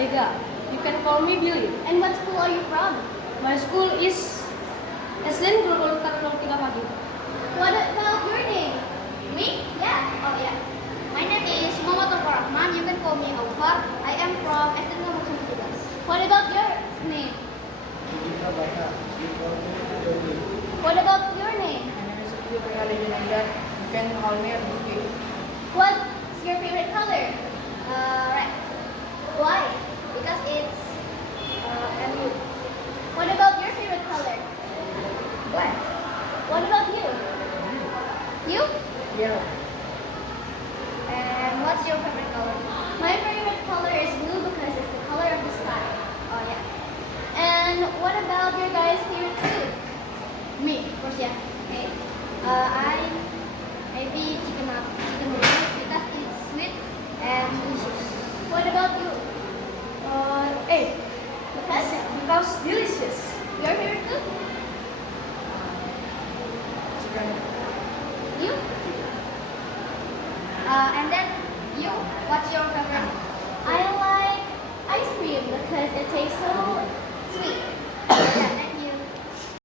Sega. You can call me Billy. And what school are you from? My school is SDN Global Tarunong 3 Pagi. What about your name? Me? Yeah. Oh yeah. My name is Muhammad Rahman. You can call me Aufar. I am from SDN Nomor 13. What about your name? What about your name? My name is Abdul Khalid Janaidan. You can call me Abdul. What's your favorite color? Red. Why? Because it's MU. What about your favorite color? Black. What about you? You? Yellow. And what's your favorite color? My favorite color is blue because it's the color of the sky. Oh yeah. And what about your guys' favorite food? Me, of course yeah. Okay. I maybe chicken noodles because it's sweet and delicious. What about you? Egg. Because Because delicious. your favorite food? Chicken. You? And then you, what's your favorite